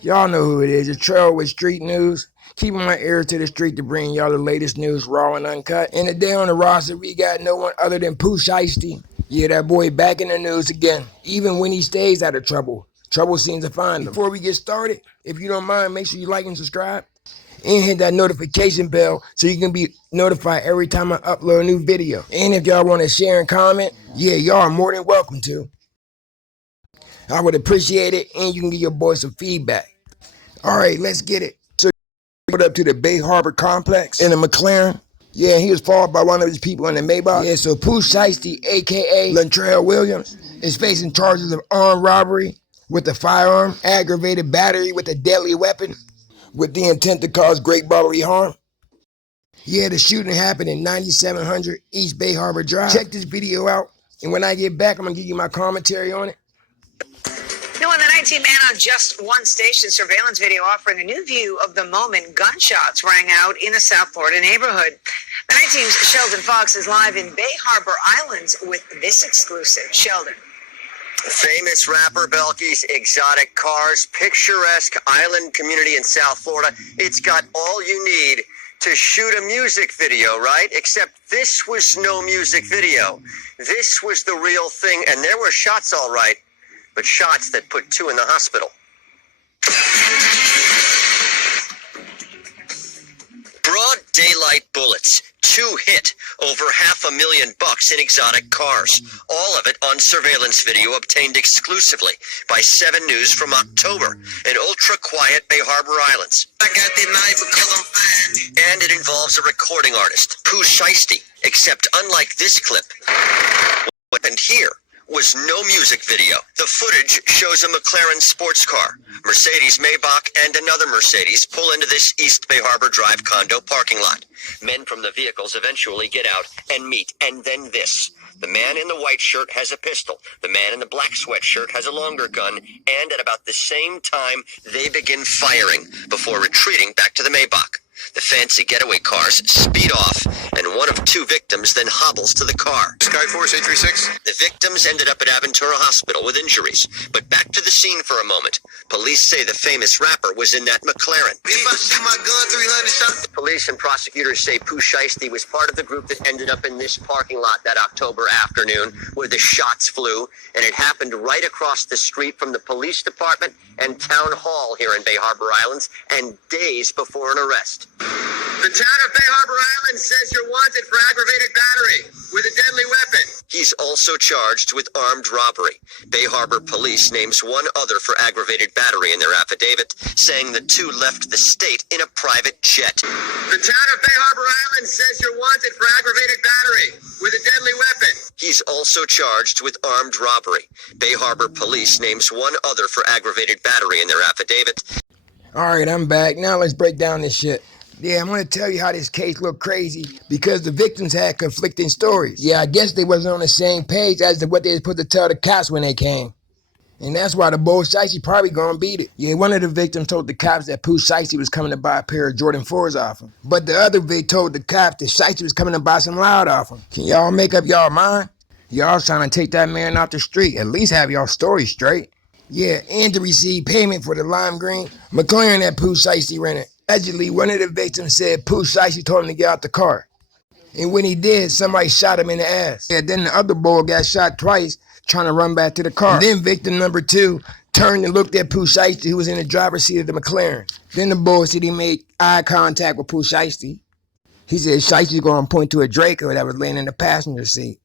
Y'all know who it is. It's Trail with Street News. Keeping my ear to the street to bring y'all the latest news raw and uncut. And today on the roster, we got no one other than PoohShiesty. Yeah, that boy back in the news again. Even when he stays out of trouble, trouble seems to find him. Before we get started, if you don't mind, make sure you like and subscribe. And hit that notification bell so you can be notified every time I upload a new video. And if y'all want to share and comment, yeah, y'all are more than welcome to. I would appreciate it, and you can give your boy some feedback. All right, let's get it. So he put up to the Bay Harbor complex in a McLaren. Yeah, he was followed by one of his people in the Maybach. Yeah, so PoohShiesty, a.k.a. Latrell Williams, is facing charges of armed robbery with a firearm, aggravated battery with a deadly weapon, with the intent to cause great bodily harm. Yeah, the shooting happened in 9700 East Bay Harbor Drive. Check this video out, and when I get back, I'm going to give you my commentary on it. Now, the 19-man on just one station surveillance video offering a new view of the moment gunshots rang out in a South Florida neighborhood. The 19's Sheldon Fox is live in Bay Harbor Islands with this exclusive. Sheldon. Famous rapper Belky's exotic cars, picturesque island community in South Florida. It's got all you need to shoot a music video, right? Except this was no music video. This was the real thing, and there were shots all right, but shots that put two in the hospital. Broad daylight bullets. Two hit over $500,000 in exotic cars. All of it on surveillance video obtained exclusively by 7 News from October in ultra-quiet Bay Harbor Islands. I got the knife because I'm fine. And it involves a recording artist, PoohShiesty, except unlike this clip, what happened here was no music video. The footage shows a McLaren sports car, Mercedes Maybach, and another Mercedes pull into this East Bay Harbor Drive condo parking lot. Men from the vehicles eventually get out and meet, and then this. The man in the white shirt has a pistol. The man in the black sweatshirt has a longer gun, and at about the same time, they begin firing before retreating back to the Maybach. The fancy getaway cars speed off, and one of 2 victims then hobbles to the car. Skyforce 836. The victims ended up at Aventura Hospital with injuries. But back to the scene for a moment. Police say the famous rapper was in that McLaren. If I shoot my gun 300 shots. Police and prosecutors say PoohShiesty was part of the group that ended up in this parking lot that October afternoon where the shots flew, and it happened right across the street from the police department and town hall here in Bay Harbor Islands, and days before an arrest. The town of Bay Harbor Islands says you're wanted for aggravated battery with a deadly weapon. He's also charged with armed robbery. Bay Harbor Police names one other for aggravated battery in their affidavit, saying the 2 left the state in a private jet. The town of Bay Harbor Islands says you're wanted for aggravated battery with a deadly weapon. He's also charged with armed robbery. Bay Harbor Police names one other for aggravated battery in their affidavit. All right, I'm back. Now let's break down this shit. Yeah, I'm going to tell you how this case looked crazy because the victims had conflicting stories. Yeah, I guess they wasn't on the same page as to what they were supposed to tell the cops when they came. And that's why the PoohShiesty probably gonna beat it. Yeah, one of the victims told the cops that PoohShiesty was coming to buy a pair of Jordan 4s off him. But the other vic told the cops that Shiesty was coming to buy some loud off him. Can y'all make up y'all mind? Y'all trying to take that man off the street. At least have y'all story straight. Yeah, and to receive payment for the lime green McLaren that PoohShiesty rented. Allegedly, one of the victims said PoohShiesty told him to get out the car. And when he did, somebody shot him in the ass. Yeah, then the other boy got shot twice trying to run back to the car. And then victim number 2 turned and looked at PoohShiesty, who was in the driver's seat of the McLaren. Then the boy said he made eye contact with PoohShiesty. He said Shiesty's going to point to a Draco that was laying in the passenger seat.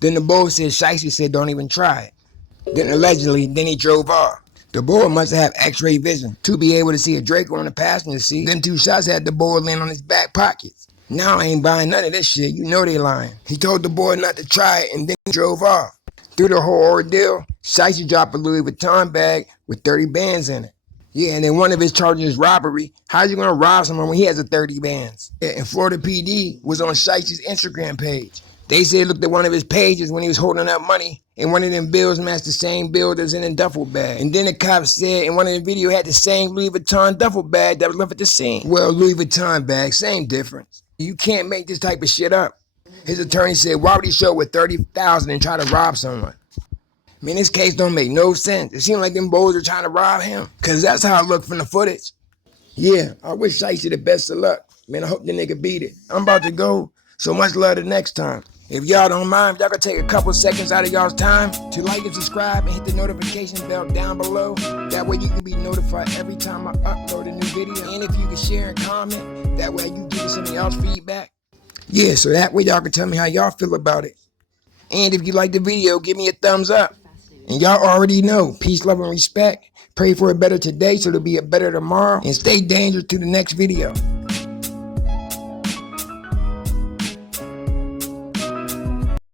Then the boy said Shiesty said don't even try it. Then allegedly, then he drove off. The boy must have x-ray vision to be able to see a Draco on the passenger seat. Them 2 shots had the boy laying on his back pockets. Now I ain't buying none of this shit. You know they lying. He told the boy not to try it and then he drove off. Through the whole ordeal, Shiesty dropped a Louis Vuitton bag with 30 bands in it. Yeah, and then one of his charges is robbery. How's you gonna rob someone when he has a 30 bands? Yeah, and Florida PD was on Shiesty's Instagram page. They said looked at one of his pages when he was holding up money, and one of them bills matched the same bill that was in a duffel bag. And then the cops said in one of the video had the same Louis Vuitton duffel bag that was left at the scene. Well, Louis Vuitton bag, same difference. You can't make this type of shit up. His attorney said, why would he show up with $30,000 and try to rob someone? Man, this case don't make no sense. It seems like them boys are trying to rob him. Cause that's how it looked from the footage. Yeah, I wish Shiesty the best of luck. Man, I hope the nigga beat it. I'm about to go, so much love the next time. If y'all don't mind, y'all can take a couple seconds out of y'all's time to like and subscribe and hit the notification bell down below. That way you can be notified every time I upload a new video. And if you can share and comment, that way you give some of y'all's feedback. Yeah, so that way y'all can tell me how y'all feel about it. And if you like the video, give me a thumbs up. And y'all already know, peace, love, and respect. Pray for a better today so there'll be a better tomorrow. And stay dangerous to the next video.